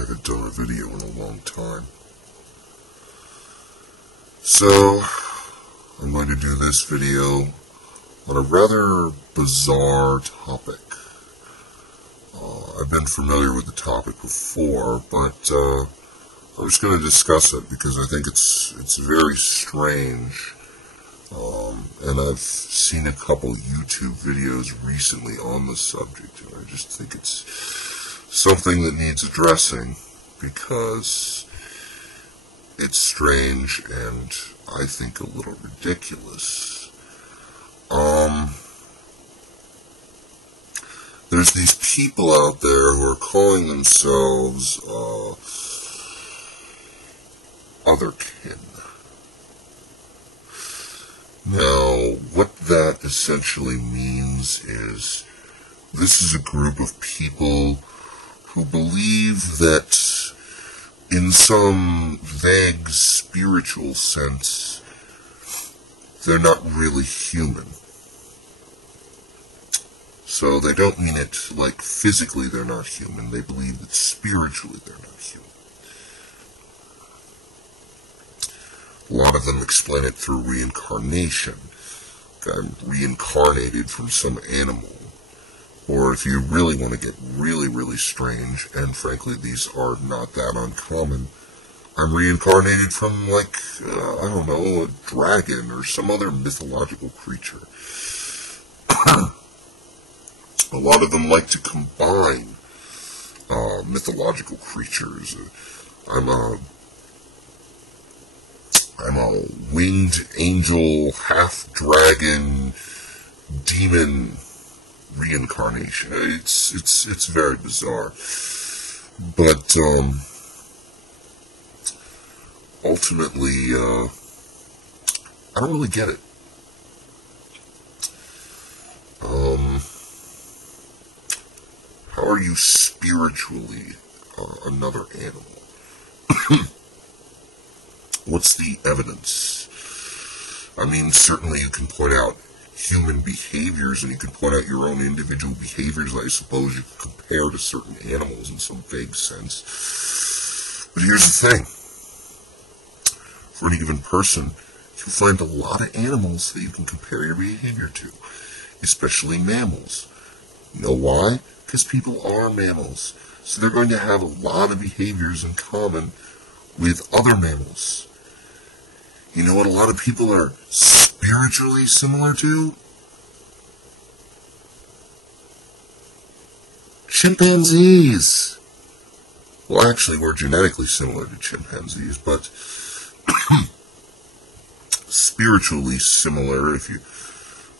I haven't done a video in a long time. So, I'm going to do this video on a rather bizarre topic. I've been familiar with the topic before, but I'm just going to discuss it because I think it's very strange. And I've seen a couple YouTube videos recently on the subject, and I just think it's something that needs addressing because it's strange and I think a little ridiculous. There's these people out there who are calling themselves Otherkin. Now, what that essentially means is this is a group of people who believe that in some vague spiritual sense they're not really human. So they don't mean it like physically they're not human. They believe that spiritually they're not human. A lot of them explain it through reincarnation. I'm reincarnated from some animal. Or if you really want to get really, really strange, and frankly these are not that uncommon, I'm reincarnated from, like, I don't know, a dragon or some other mythological creature. A lot of them like to combine mythological creatures. I'm a winged angel, half-dragon, demon reincarnation. It's very bizarre. But ultimately, I don't really get it. How are you spiritually another animal? What's the evidence? I mean, certainly you can point out human behaviors, and you can point out your own individual behaviors. I suppose you can compare to certain animals in some vague sense. But here's the thing. For any given person, you'll find a lot of animals that you can compare your behavior to, especially mammals. You know why? Because people are mammals. So they're going to have a lot of behaviors in common with other mammals. You know what a lot of people are spiritually similar to? Chimpanzees. Well, actually, we're genetically similar to chimpanzees, but spiritually similar.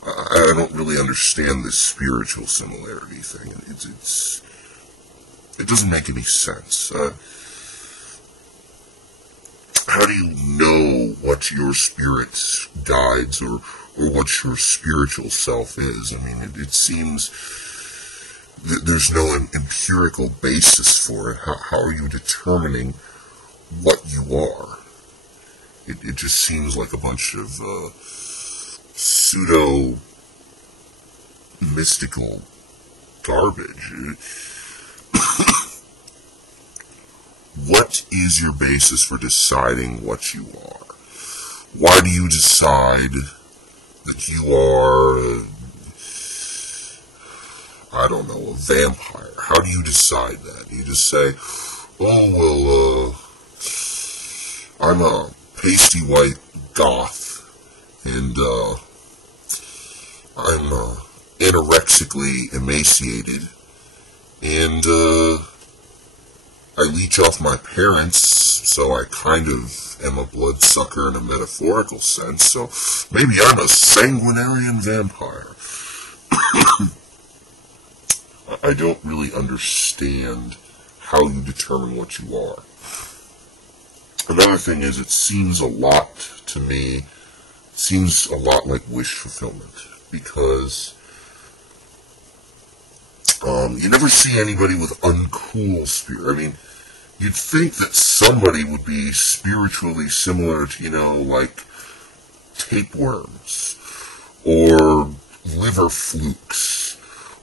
I don't really understand this spiritual similarity thing. It doesn't make any sense. How do you know what your spirit guides or what your spiritual self is? I mean, it seems that there's no empirical basis for it. How are you determining what you are? It just seems like a bunch of pseudo-mystical garbage. What is your basis for deciding what you are? Why do you decide that you are, I don't know, a vampire? How do you decide that? You just say, oh, well, I'm a pasty white goth, and I'm anorexically emaciated, and I leech off my parents, so I kind of am a bloodsucker in a metaphorical sense, so maybe I'm a sanguinarian vampire. I don't really understand how you determine what you are. Another thing is, it seems a lot to me, seems a lot like wish fulfillment, because you never see anybody with uncool spirit. I mean, you'd think that somebody would be spiritually similar to, you know, like tapeworms, or liver flukes,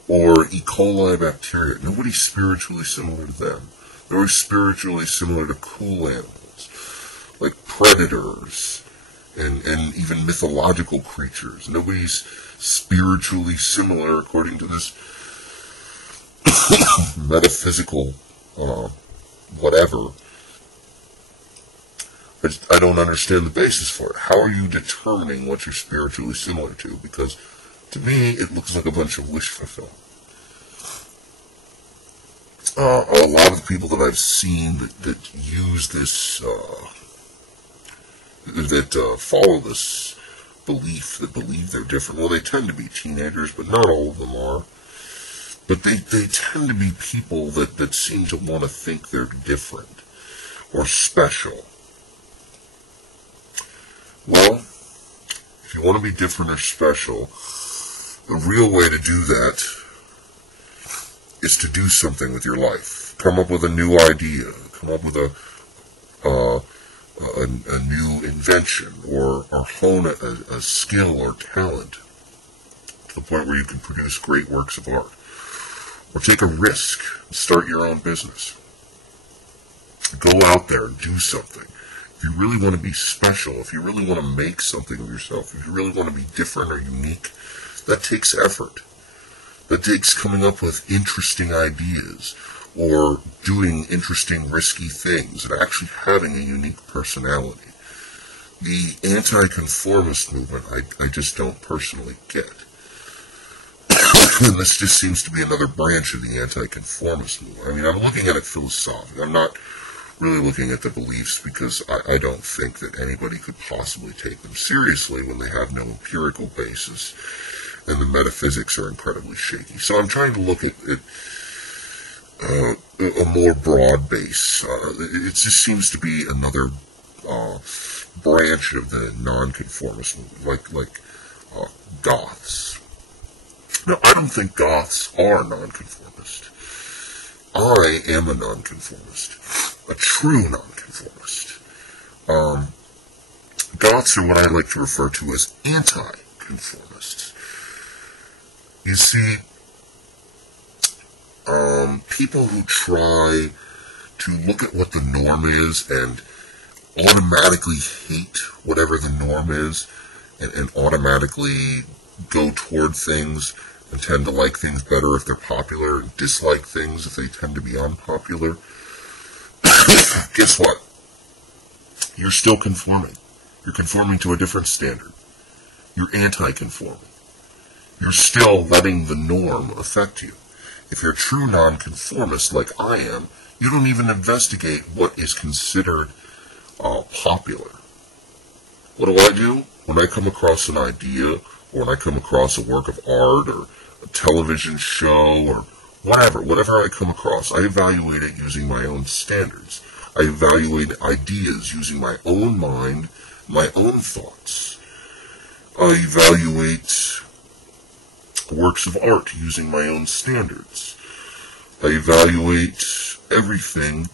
or E. coli bacteria. Nobody's spiritually similar to them. Very spiritually similar to cool animals, like predators and even mythological creatures. Nobody's spiritually similar according to this metaphysical whatever. I don't understand the basis for it. How are you determining what you're spiritually similar to? Because to me, it looks like a bunch of wish fulfillment. A lot of the people that I've seen that use this, that follow this belief, that believe they're different, well, they tend to be teenagers, but not all of them are. But they tend to be people that seem to want to think they're different or special. Well, if you want to be different or special, the real way to do that is to do something with your life. Come up with a new idea. Come up with a new invention, or hone a skill or talent to the point where you can produce great works of art. Or take a risk and start your own business. Go out there and do something. If you really want to be special, if you really want to make something of yourself, if you really want to be different or unique, that takes effort. That takes coming up with interesting ideas, or doing interesting, risky things, and actually having a unique personality. The anti-conformist movement, I just don't personally get. And this just seems to be another branch of the anti-conformist movement. I mean, I'm looking at it philosophically. I'm not really looking at the beliefs, because I don't think that anybody could possibly take them seriously when they have no empirical basis, and the metaphysics are incredibly shaky. So I'm trying to look at a more broad base. It just seems to be another branch of the nonconformist movement, like Goths. No, I don't think Goths are nonconformist. I am a nonconformist, a true nonconformist. Goths are what I like to refer to as anti-conformists. You see, people who try to look at what the norm is and automatically hate whatever the norm is, and automatically go toward things and tend to like things better if they're popular, and dislike things if they tend to be unpopular. Guess what? You're still conforming. You're conforming to a different standard. You're anti-conforming. You're still letting the norm affect you. If you're a true nonconformist like I am, you don't even investigate what is considered popular. What do? When I come across an idea, or when I come across a work of art, or a television show, or whatever I come across, I evaluate it using my own standards. I evaluate ideas using my own mind, my own thoughts. I evaluate works of art using my own standards. I evaluate everything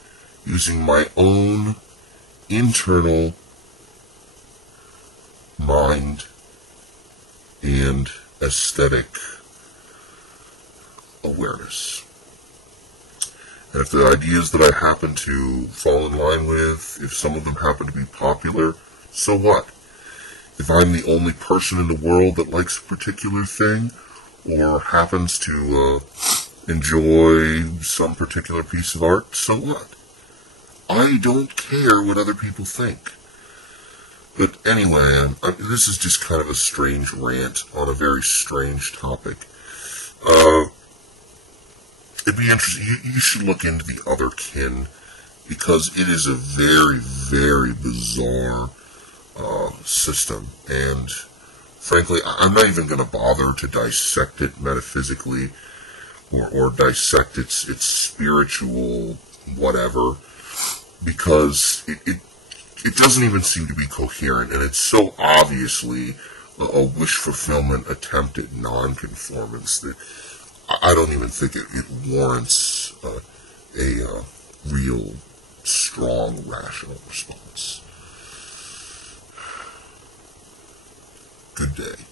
using my own internal mind and aesthetic awareness. And if the ideas that I happen to fall in line with, if some of them happen to be popular, so what? If I'm the only person in the world that likes a particular thing, or happens to enjoy some particular piece of art, so what? I don't care what other people think. But anyway, this is just kind of a strange rant on a very strange topic. It'd be interesting. You should look into the Otherkin, because it is a very, very bizarre system. And frankly, I'm not even going to bother to dissect it metaphysically, or dissect its spiritual whatever, because it doesn't even seem to be coherent, and it's so obviously a wish fulfillment attempt at nonconformance that I don't even think it warrants a real, strong, rational response. Good day.